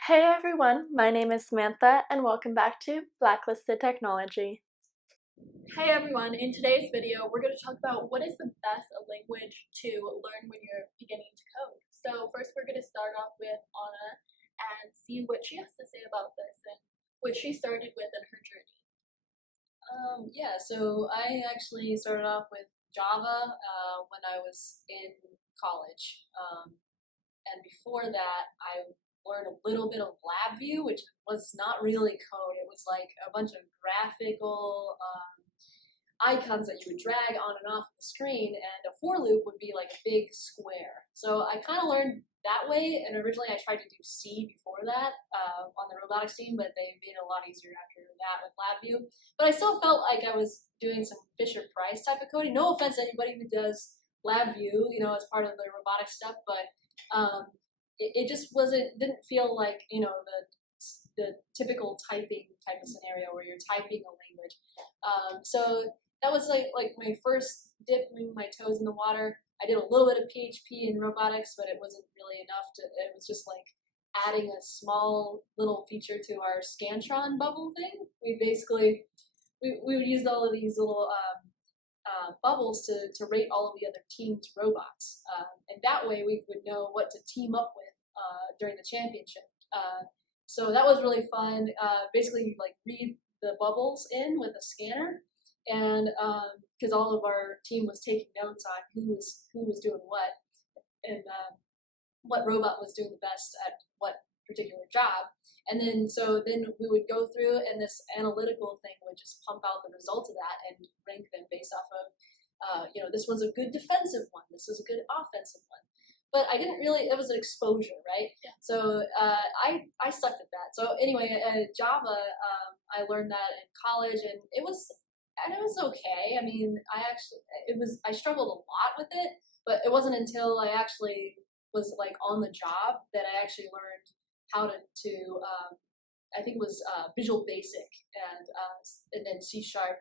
Hey everyone, my name is Samantha and welcome back to Blacklisted Technology. Hey everyone, in today's video, we're going to talk about what is the best language to learn when you're beginning to code. So first we're going to start off with Anna and see what she has to say about this and what she started with in her journey. Yeah, so I actually started off with Java when I was in college. And before that, I learned a little bit of LabVIEW, which was not really code. It was like a bunch of graphical icons that you would drag on and off the screen, and a for loop would be like a big square. So I kind of learned that way, and originally I tried to do C before that on the robotics team, but they made it a lot easier after that with LabVIEW. But I still felt like I was doing some Fisher Price type of coding. No offense to anybody who does LabVIEW, as part of the robotics stuff, but it just didn't feel like the typical typing type of scenario where you're typing a language. So that was like my first dipping my toes in the water. I did a little bit of PHP in robotics, but it wasn't really enough to. It was just like adding a small little feature to our Scantron bubble thing. We would use all of these little bubbles to rate all of the other teams' robots, and that way we would know what to team up with during the championship. So that was really fun. Basically, you like read the bubbles in with a scanner, and because all of our team was taking notes on who was doing what, and what robot was doing the best at what particular job. And then we would go through, and this analytical thing would just pump out the results of that and rank them based off of, this one's a good defensive one, this is a good offensive one. But I didn't really, it was an exposure, right? Yeah. So I sucked at that. So anyway, Java, I learned that in college, and it was okay. I mean, I struggled a lot with it, but it wasn't until I actually was like on the job that I actually learned how to I think it was Visual Basic and then C Sharp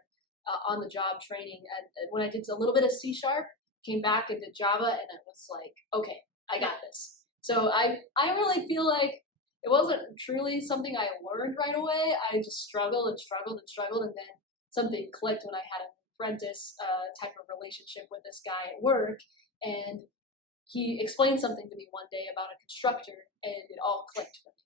on the job training. And when I did a little bit of C Sharp, came back into Java, and it was like, okay, I got this. So I really feel like it wasn't truly something I learned right away. I just struggled and struggled and struggled, and then something clicked when I had an apprentice type of relationship with this guy at work, and he explained something to me one day about a constructor, and it all clicked for me.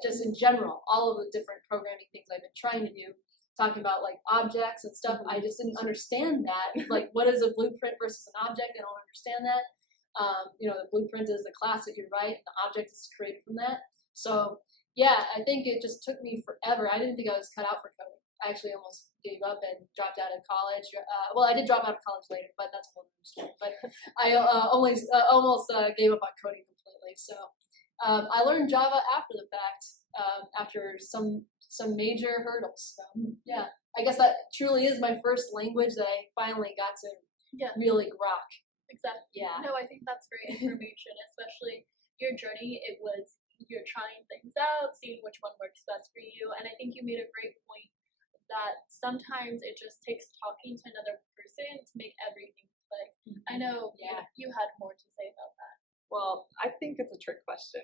Just in general, all of the different programming things I've been trying to do, talking about like objects and stuff, I just didn't understand that. Like, what is a blueprint versus an object? I don't understand that. The blueprint is the class that you write, and the object is created from that. So yeah, I think it just took me forever. I didn't think I was cut out for coding. I actually almost gave up and dropped out of college. Well, I did drop out of college later, but that's a whole other story. But I almost gave up on coding completely. So I learned Java after the fact, after some major hurdles. So yeah, I guess that truly is my first language that I finally got to really grok. Exactly. Yeah. No, I think that's great information, especially your journey. It was you're trying things out, seeing which one works best for you. And I think you made a great point that sometimes it just takes talking to another person to make everything click. I know you had more to say about that. Well, I think it's a trick question.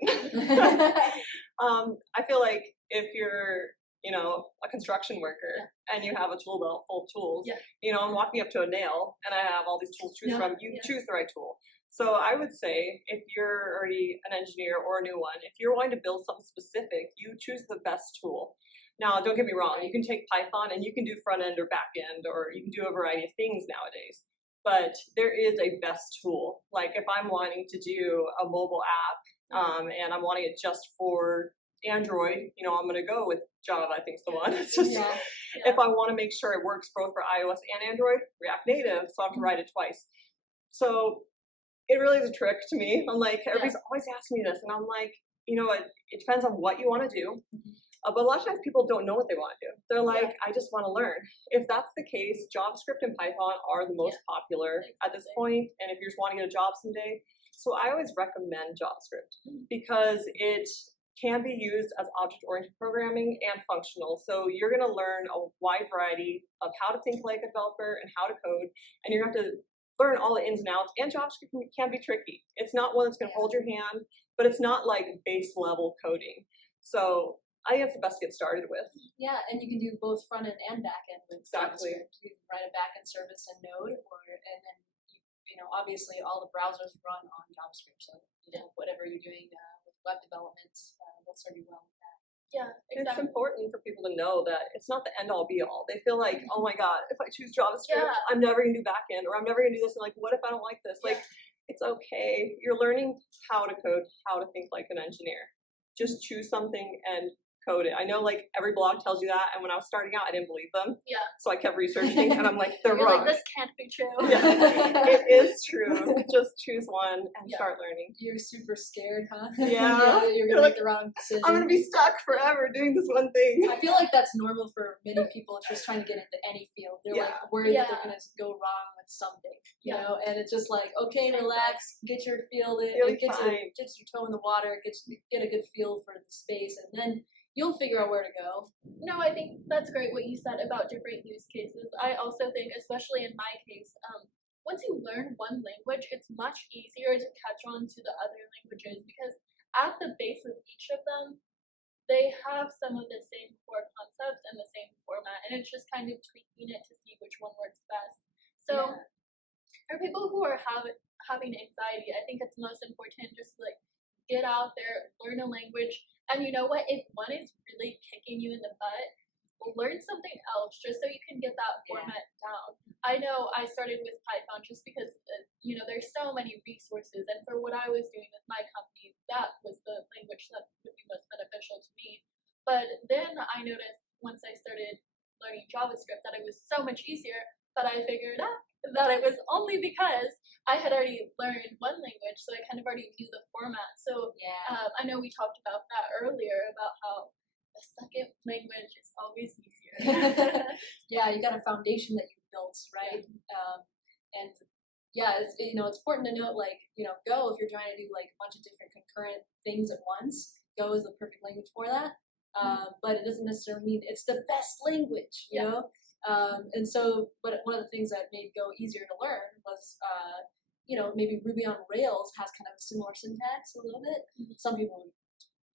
I feel like if you're, a construction worker and you have a tool belt full of tools, I'm walking up to a nail and I have all these tools to choose from, you choose the right tool. So I would say if you're already an engineer or a new one, if you're wanting to build something specific, you choose the best tool. Now, don't get me wrong, you can take Python and you can do front end or back end, or you can do a variety of things nowadays. But there is a best tool. Like if I'm wanting to do a mobile app and I'm wanting it just for Android, I'm going to go with Java, I think is the one. It's just, if I want to make sure it works both for iOS and Android, React Native, so I have to write it twice. So it really is a trick to me. I'm like, everybody's always asking me this, and I'm like, it depends on what you want to do. But a lot of times people don't know what they want to do. They're like, I just want to learn. If that's the case, JavaScript and Python are the most popular at this point, and if you're just wanting to get a job someday. So I always recommend JavaScript because it can be used as object-oriented programming and functional. So you're going to learn a wide variety of how to think like a developer and how to code, and you're going to have to learn all the ins and outs. And JavaScript can be tricky. It's not one that's going to hold your hand, but it's not like base level coding. So I think that's the best to get started with. Yeah, and you can do both front end and back end with Exactly. JavaScript. You can write a back end service in Node, and then obviously all the browsers run on JavaScript. So whatever you're doing with web development will serve you well with that. Yeah, It's exactly. important for people to know that it's not the end all be all. They feel like, oh my god, if I choose JavaScript, Yeah. I'm never gonna do back end, or I'm never gonna do this. And like, what if I don't like this? Like, it's okay. You're learning how to code, how to think like an engineer. Just choose something and code it. I know like every blog tells you that, and when I was starting out, I didn't believe them. Yeah. So I kept researching, and I'm like, they're You're wrong. like, this can't be true. Yeah, it is true. Just choose one and Yeah. start learning. You're super scared, huh? Yeah. You're You're gonna like, make the wrong decision. I'm gonna be stuck forever doing this one thing. I feel like that's normal for many people just trying to get into any field. They're like worried that they're Yeah. gonna go wrong with something, you Yeah. know. And it's just like, okay, relax, get your field in, You'll be get fine. your toe in the water, get a good feel for the space, and then you'll figure out where to go. No, I think that's great what you said about different use cases. I also think, especially in my case, once you learn one language, it's much easier to catch on to the other languages because at the base of each of them, they have some of the same core concepts and the same format, and it's just kind of tweaking it to see which one works best. So Yeah. for people who are having anxiety, I think it's most important just to, like, get out there, learn a language, and you know what? If one is really kicking you in the butt, learn something else just so you can get that format down. I know I started with Python just because there's so many resources, and for what I was doing with my company, that was the language that would be most beneficial to me. But then I noticed once I started learning JavaScript that it was so much easier. But I figured out that it was only because I had already learned one language, so I kind of already knew the format. So Yeah. I know we talked about that earlier about how the second language is always easier. Yeah, you got a foundation that you built, right? And yeah, it's important to note, like, Go, if you're trying to do like a bunch of different concurrent things at once, Go is the perfect language for that. But it doesn't necessarily mean it's the best language, you know? And so, but one of the things that made Go easier to learn was, maybe Ruby on Rails has kind of a similar syntax a little bit. Some people would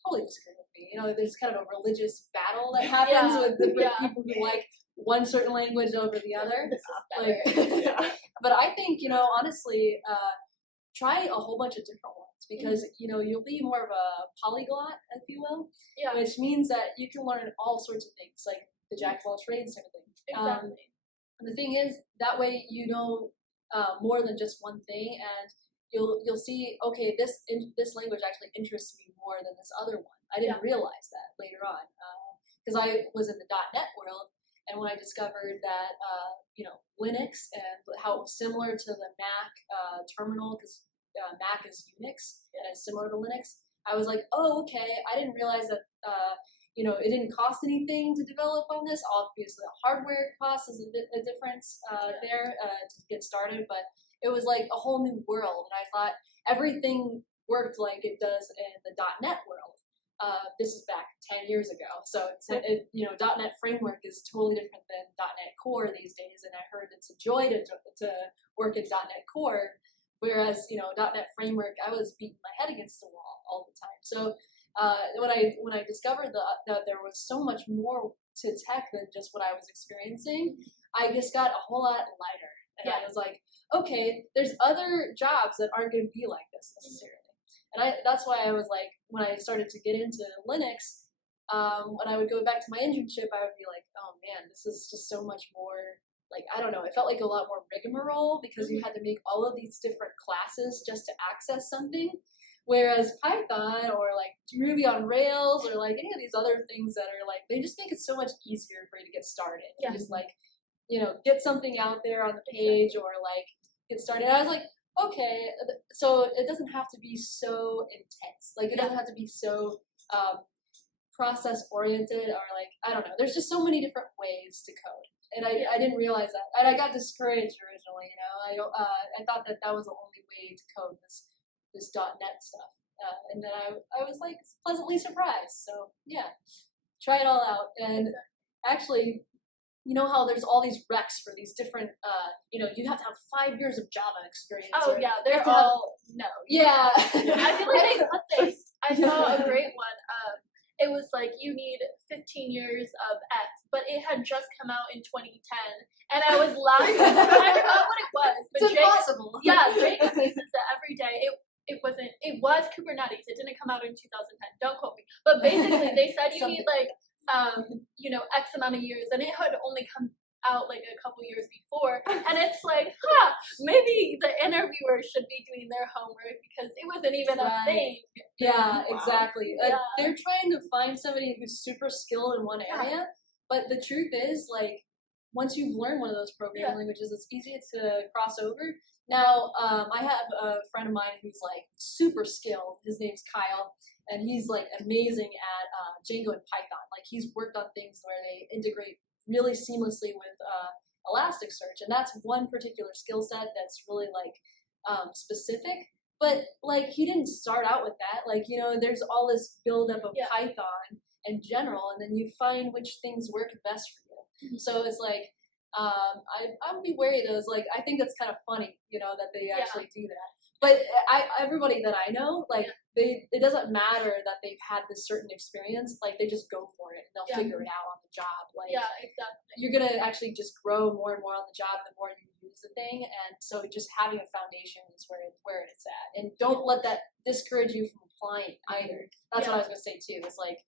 totally disagree with me. There's kind of a religious battle that happens with different people who like one certain language over the other. This is Like, better. but I think, honestly, try a whole bunch of different ones because, you'll be more of a polyglot, if you will, Yeah, which means that you can learn all sorts of things, like the jack of all trades type of thing. exactly. And the thing is, that way you know more than just one thing, and you'll see, okay, this language actually interests me more than this other one. I didn't realize that later on because I was in the .NET world, and when I discovered that Linux and how it was similar to the Mac terminal, because Mac is Unix and it's similar to Linux, I was like, oh, okay. I didn't realize that it didn't cost anything to develop on this. Obviously, the hardware cost is a difference there to get started, but it was like a whole new world, and I thought everything worked like it does in the .NET world. This is back 10 years ago, so .NET framework is totally different than .NET Core these days, and I heard it's a joy to work in .NET Core, whereas .NET framework, I was beating my head against the wall all the time. So when I discovered that there was so much more to tech than just what I was experiencing, I just got a whole lot lighter, and I was like, okay, there's other jobs that aren't going to be like this necessarily. And that's why I was like, when I started to get into Linux, when I would go back to my internship, I would be like, oh man, this is just so much more, like, I don't know, it felt like a lot more rigmarole because you had to make all of these different classes just to access something. Whereas Python or like Ruby on Rails or like any of these other things that are like, they just make it so much easier for you to get started. Yeah. Just like, get something out there on the page or like get started. And I was like, okay, so it doesn't have to be so intense. Like it doesn't have to be so process oriented or like, I don't know. There's just so many different ways to code. And I didn't realize that. And I got discouraged originally, I thought that was the only way to code this .NET stuff. And then I was like pleasantly surprised. So yeah, try it all out. And actually, you know how there's all these recs for these different, you have to have 5 years of Java experience. Oh or yeah, you they're have to have- all no. Yeah. I feel like I saw a great one. it was like you need 15 years of X, but it had just come out in 2010, and I was laughing. I forgot what it was, but It's impossible. Jake uses it every day. It was Kubernetes. It didn't come out in 2010. Don't quote me. But basically, they said you need like X amount of years, and it had only come out like a couple years before, and it's like, maybe the interviewer should be doing their homework because it wasn't even a thing. Yeah, Wow. exactly. Yeah. They're trying to find somebody who's super skilled in one area, but the truth is, like, once you've learned one of those programming languages, it's easy to cross over. Now, I have a friend of mine who's like super skilled. His name's Kyle, and he's like amazing at Django and Python. Like, he's worked on things where they integrate really seamlessly with Elasticsearch, and that's one particular skill set that's really like specific. But like, he didn't start out with that. Like, there's all this buildup of Python in general, and then you find which things work best for you. So it's like, I would be wary though. It's like, I think that's kind of funny, that they actually do that. But everybody that I know, like, it doesn't matter that they've had this certain experience. Like, they just go for it and they'll figure it out on the job. Like, Exactly. you're gonna actually just grow more and more on the job the more you use the thing. And so just having a foundation is where it's at. And don't let that discourage you from applying either. That's what I was gonna say too. It's like,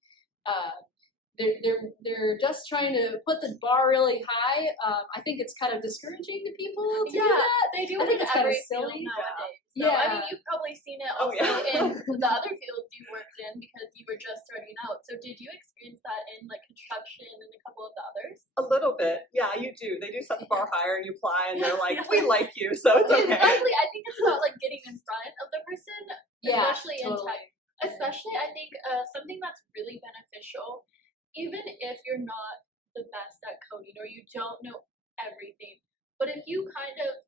they're just trying to put the bar really high. I think it's kind of discouraging to people to do that. They do I it think in it's kind of every field silly. nowadays. So, I mean, Yeah. you've probably seen it Oh, also yeah. in the other fields you worked in because you were just starting out. So did you experience that in like construction and a couple of the others? A little bit, yeah, you do. They do set the bar higher, and you apply, and they're like, "We like you, so it's okay." Exactly. I think it's about like getting in front of the person, Yeah, especially in totally. tech. Especially, I think something that's really beneficial, even if you're not the best at coding or you don't know everything, but if you kind of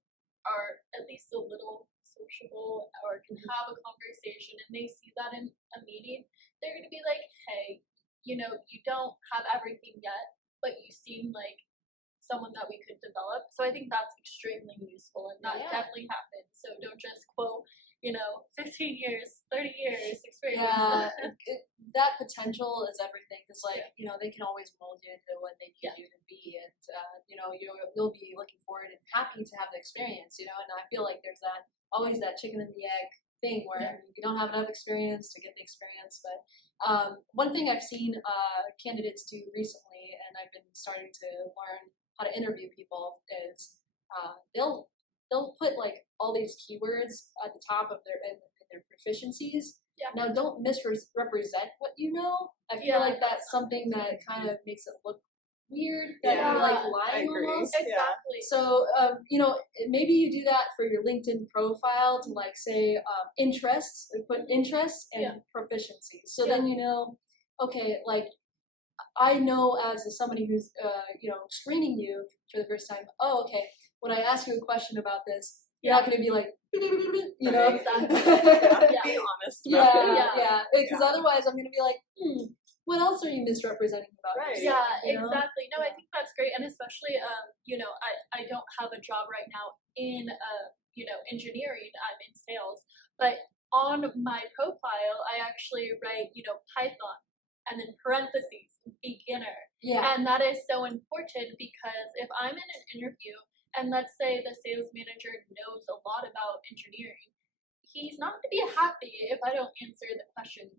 are at least a little sociable or can have a conversation and they see that in a meeting, they're going to be like, hey, you don't have everything yet, but you seem like someone that we could develop. So I think that's extremely useful, and that definitely happens. So don't just quote 15 years, 30 years experience. Yeah, that potential is everything. Because they can always mold you into what they need you to be, and you'll be looking forward and happy to have the experience. And I feel like there's always that chicken and the egg thing where you don't have enough experience to get the experience. But one thing I've seen candidates do recently, and I've been starting to learn how to interview people, is they'll put like all these keywords at the top of their proficiencies. Yeah. Now, don't misrepresent what you know. I feel like that's something that kind of makes it look weird that you're like I lying agree. almost. Exactly. So, maybe you do that for your LinkedIn profile to like say interests, put interests and proficiencies. So then okay, like I know as somebody who's screening you for the first time. Oh, okay. When I ask you a question about this, you're not going to be like, Exactly. Be honest about it. yeah. Because otherwise, I'm going to be like, what else are you misrepresenting about Right. yourself? Yeah, exactly. No, I think that's great, and especially, I don't have a job right now in, engineering. I'm in sales, but on my profile, I actually write, Python, and then parentheses, beginner, Yeah. and that is so important because if I'm in an interview, and let's say the sales manager knows a lot about engineering, he's not going to be happy if I don't answer the questions,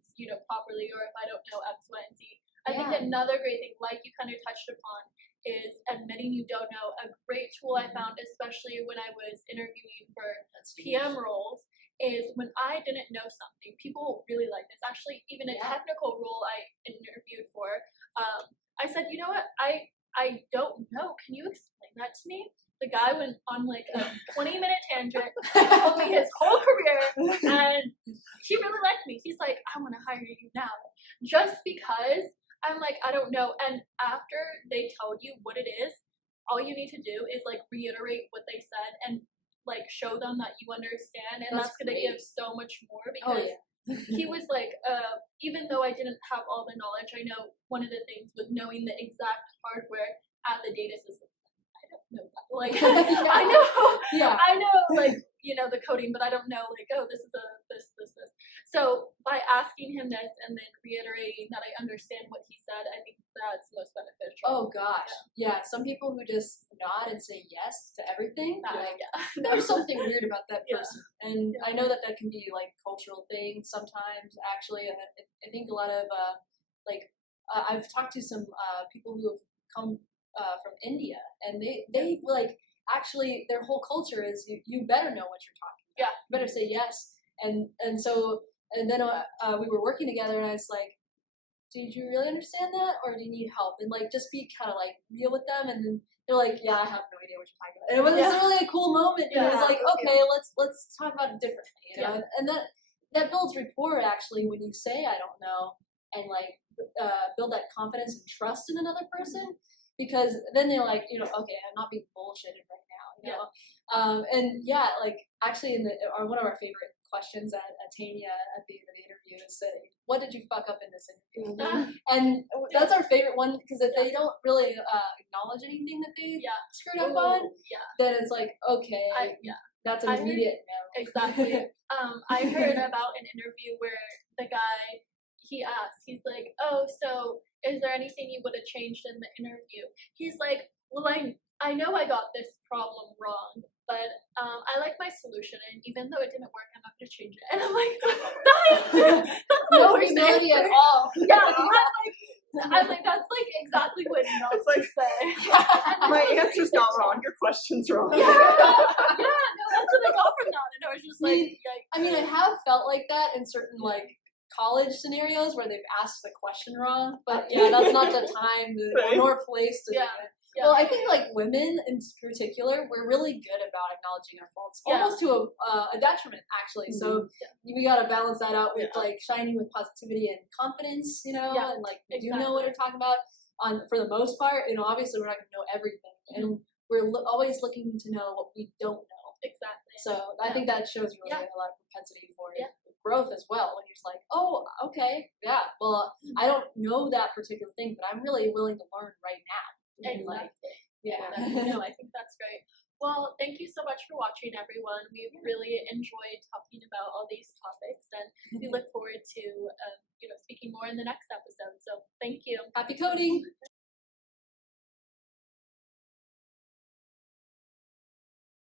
properly, or if I don't know X, Y, and Z. I think another great thing, like you kind of touched upon, is admitting you don't know. A great tool I found, especially when I was interviewing for PM roles, is when I didn't know something. People really like this. Actually, even a technical role I interviewed for, I said, you know what, I don't know. Can you explain that to me? The guy went on like a 20-minute tangent, told me his whole career, and he really liked me. He's like, I want to hire you now. Just because I'm like, I don't know. And after they tell you what it is, all you need to do is like reiterate what they said and like show them that you understand. And that's going to give so much more because he was like, even though I didn't have all the knowledge, I know one of the things was knowing the exact hardware at the data system. I don't know that. Like, I know, like the coding, but I don't know like, oh, this is this. So by asking him this and then reiterating that I understand what he said, I think that's most beneficial. Oh gosh, yeah. Some people who just nod and say yes to everything. Like, Yeah. there's something weird about that Yeah. person, and I know that can be like cultural thing sometimes. Actually, and I think a lot of I've talked to some people who have come from India, and they like actually their whole culture is you better know what you're talking about. Yeah. You better say yes, and then we were working together, and I was like, did you really understand that, or do you need help? And like just be kind of like real with them, and then they're like, yeah, I have no idea what you're talking about. And it was really a cool moment, and it was like, okay, let's talk about it differently, you know? And that builds rapport actually when you say I don't know, and like build that confidence and trust in another person, because then they're like, okay, I'm not being bullshitted right now, you know? And yeah, like actually one of our favorite questions at Tania at the end of the interview is saying, what did you fuck up in this interview? And that's our favorite one, because if they don't really acknowledge anything that they screwed up on, then it's like, okay, that's an immediate no. Exactly. I heard about an interview where the guy, he asked, he's like, oh, so is there anything you would have changed in the interview? He's like, well, I know I got this problem wrong, but I like my solution, and even though it didn't work, I'm not going to change it. And I'm like, that's no humility at all. Yeah, I'm like, that's like exactly what not to say. My answer's not wrong. Your question's wrong. No, that's what I got from that, and I was just like, I mean, I have felt like that in certain like college scenarios where they've asked the question wrong, but that's not the time nor place to do it. Well, I think like women in particular, we're really good about acknowledging our faults, almost to a detriment actually. So we got to balance that out with like shining with positivity and confidence, and like we do know what we're talking about. For the most part, obviously we're not going to know everything, and we're always looking to know what we don't know. Exactly. So I think that shows really a lot of propensity for growth as well. When you're just like, oh, okay, well, I don't know that particular thing, but I'm really willing to learn right now. Exactly. Like, No, I think that's great. Well, thank you so much for watching, everyone. We've really enjoyed talking about all these topics, and we look forward to speaking more in the next episode. So thank you. Happy coding!